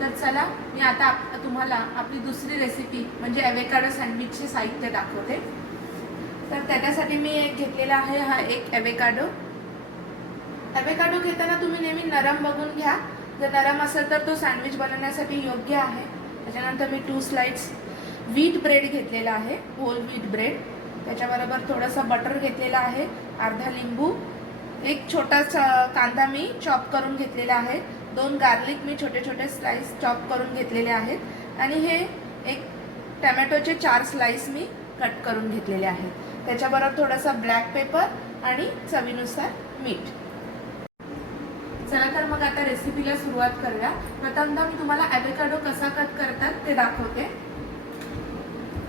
तर चला मी आता तुम्हाला आपली दुसरी रेसिपी म्हणजे ॲव्होकाडो सँडविचचे साहित्य दाखवते। तर त्याच्यासाठी मी एक घेतलेला आहे, हा एक ॲव्होकाडो घेताना तुम्ही नेहमी नरम बघून घ्या, जर नरम असेल तर तो सँडविच बनवण्यासाठी योग्य आहे। त्याच्यानंतर मी 2 स्लाइड्स व्हीट ब्रेड घेतलेला आहे, होल व्हीट ब्रेड। त्याच्याबरोबर थोडासा बटर घेतलेला आहे, अर्धा लिंबू, एक छोटासा कांदा मी चॉप करून घेतलेला आहे, 2 गार्लिक मी छोटे छोटे स्लाइस चॉप करून घेतलेले आहेत आणि हे एक टोमॅटोचे 4 स्लाइस मी कट करून घेतलेले आहेत। त्याच्याबरोबर थोडासा ब्लॅक पेपर आणि चवीनुसार मीठ। चला तर मग आता रेसिपीला सुरुवात करूया। प्रथमतः मी तुम्हाला ॲव्होकाडो कसा कट करतात ते दाखवते।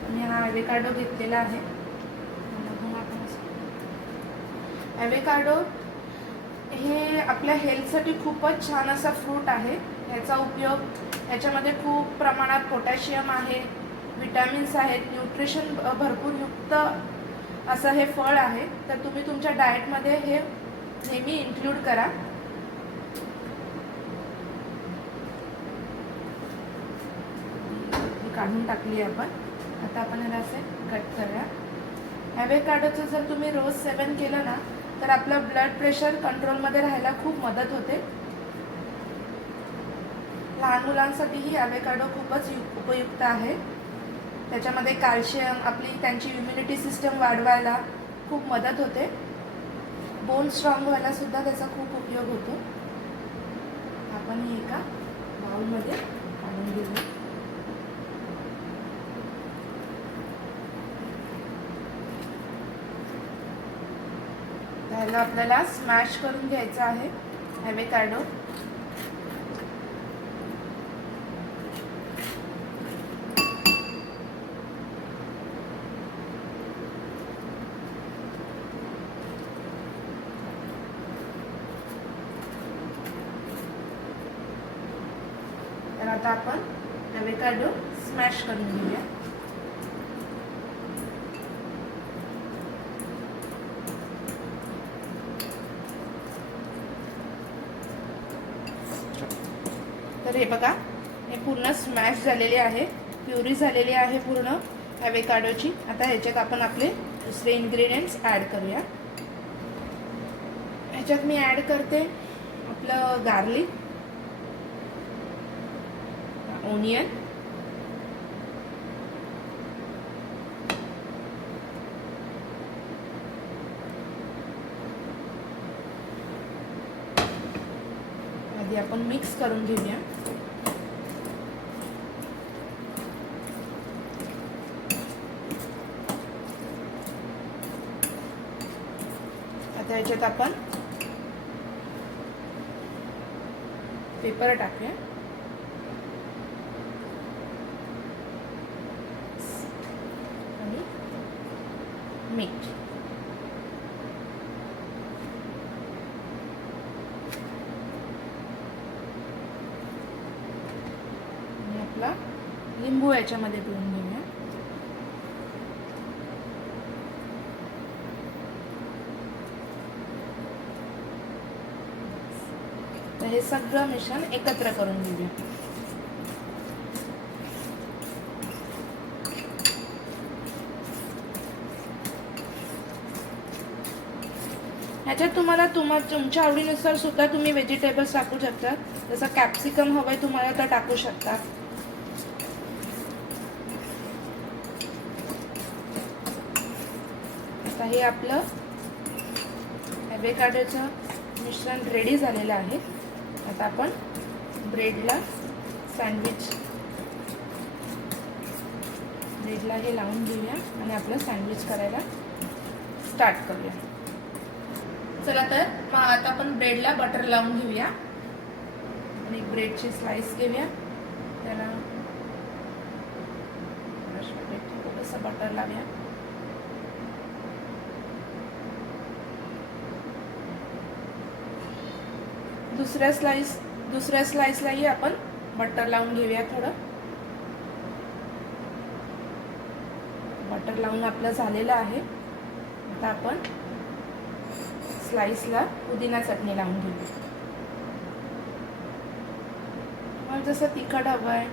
मी हा ॲव्होकाडो घेतलेला आहे। ॲव्होकाडो हे आपल्या हेल्थसाठी खूपच छान असा फ्रूट आहे। याचा उपयोग याच्यामध्ये खूप प्रमाणात पोटॅशियम आहे, विटॅमिन्स आहेत, न्यूट्रिशन भरपूर युक्त असं हे फळ आहे। तर तुम्ही तुमच्या डाएटमध्ये हे नेहमी इन्क्लूड करा। काढून टाकली आपण, आता आपण याला असे कट करूया। ॲव्होकाडोचं जर तुम्ही रोज सेवन केलं ना तर आपलं ब्लड प्रेशर कंट्रोलमध्ये राहायला खूप मदत होते। लहान मुलांसाठीही ॲव्होकाडो खूपच उपयुक्त आहे। त्याच्यामध्ये कॅल्शियम त्यांची इम्युनिटी सिस्टम वाढवायला खूप मदत होते, बोन स्ट्रॉंग व्हायला सुद्धा त्याचा खूप उपयोग होतो। आपण ही एका बाउलमध्ये काढून घेऊया। त्याला आपल्याला स्मॅश करून घ्यायचं आहे ॲव्होकाडो। तर आता आपण ॲव्होकाडो स्मॅश करून घेऊया। तर हे बघा, हे पूर्ण स्मॅश झालेले आहे, प्युरी झालेली आहे पूर्ण ॲव्होकाडोची। आता ह्याच्यात आपण आपले दुसरे इन्ग्रेडियंट्स ॲड करूया। ह्याच्यात मी ॲड करते आपलं गार्लिक, ओनियन, आधी आपण मिक्स करून घेऊया। आता ह्याच्यात आपण पेपर टाकूया आणि मीठ। आणि आपला लिंबू याच्यामध्ये पिळून घेऊया। तर हे सगळं मिश्रण एकत्र करून घेऊया। ह्याच्यात तुम्हाला तुमच्या आवडीनुसार सुद्धा तुम्ही व्हेजिटेबल्स टाकू शकता, जसं कॅप्सिकम हवंय तुम्हाला तर टाकू शकता। आता हे आपलं ॲव्होकाडोचं मिश्रण रेडी झालेलं आहे। आता आपण ब्रेडला हे लावून घेऊया आणि आपलं सँडविच करायला स्टार्ट करूया। चला तर मग आता आपण ब्रेडला बटर लावून घेऊया आणि ब्रेडची स्लाइस घेऊया। त्याला थोडंसं बटर लावूया। दुसऱ्या स्लाइसलाही आपण बटर लावून घेऊया। थोडं बटर लावून आपलं झालेलं आहे। आता आपण स्लाइसला पुदिना चटणी लावून घेऊ। तुम्हाला जसं तिखट हवं आहे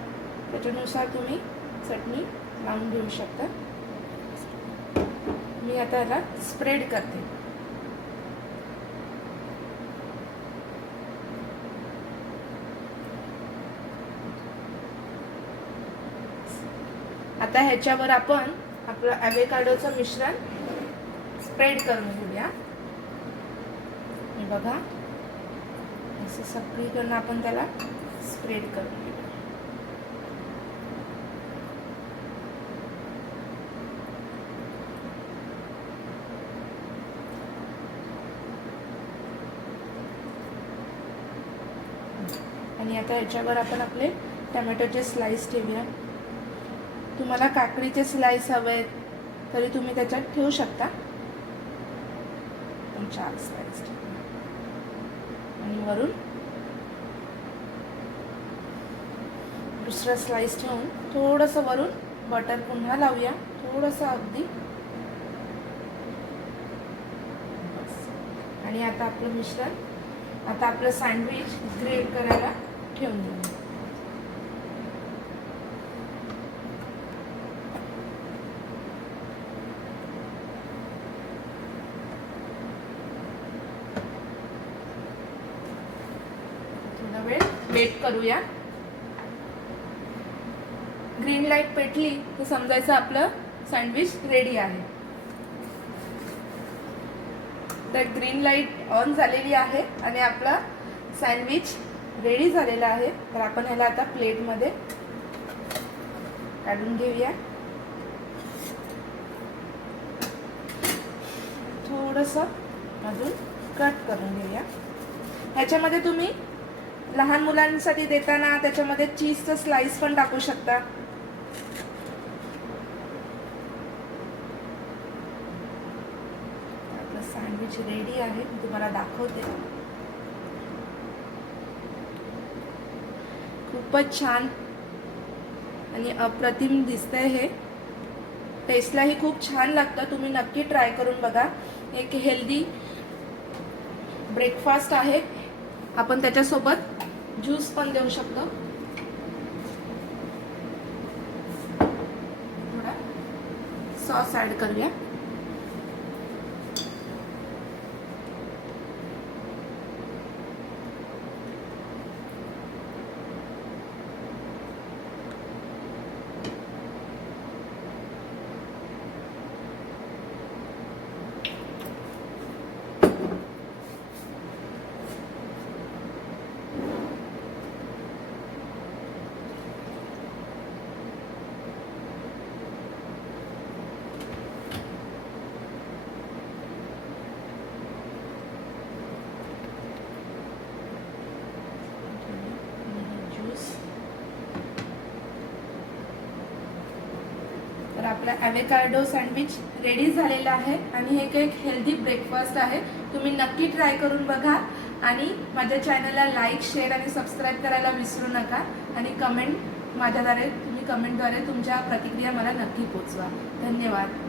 त्याच्यानुसार तुम्ही चटणी लावून घेऊ शकता. मी आता याला स्प्रेड करते. आता ह्याच्यावर आपण आपलं ॲव्होकाडोचं मिश्रण स्प्रेड करून घेऊया. हे बघा, असं सगळीकडनं आपण त्याला स्प्रेड करून घेऊया. आणि आता ह्याच्यावर आपण आपले टोमॅटोचे स्लाइस ठेवूया. तुम्हाला काकडीचे स्लाइस हवे तरी तुम्ही त्याच्यात ठेवू शकता. 4 स्लाइस आणि वरून दुसरा स्लाइस ठेवून थोडंसं वरून बटर पुन्हा लावूया, थोडंसं अगदी. आणि आता आपलं मिश्रण, आता आपलं सँडविच ग्रेट करायला ठेवून देऊ. थोडा वेळ वेट करूया. ग्रीन लाईट पेटली तर समजायचं आपलं सँडविच रेडी आहे. तर ग्रीन लाईट ऑन झालेली आहे आणि आपला सँडविच रेडी झालेला आहे. तर आपण ह्याला आता प्लेटमध्ये काढून घेऊया. थोडंसं अजून कट करून घेऊया. ह्याच्यामध्ये तुम्ही लहान मुलांसाठी देताना त्याच्यामध्ये चीजचं स्लाइस पण टाकू शकता. आपलं सँडविच रेडी आहे, मी तुम्हाला दाखवते. खूपच छान आणि अप्रतिम दिसतंय हे. टेस्टलाही खूप छान लागतं. तुम्ही नक्की ट्राय करून बघा. एक हेल्दी ब्रेकफास्ट आहे. आपण त्याच्यासोबत ज्यूस पण देऊ शकतो. थोडा सॉस ॲड करूया. तर आपला ॲव्होकाडो सँडविच रेडी झालेला आहे आणि हे एक हेल्दी ब्रेकफास्ट आहे. तुम्ही नक्की ट्राय करून बघा आणि माझ्या चॅनलला लाईक, शेअर आणि सबस्क्राईब करायला विसरू नका. आणि कमेंटद्वारे तुमच्या प्रतिक्रिया मला नक्की पोचवा. धन्यवाद.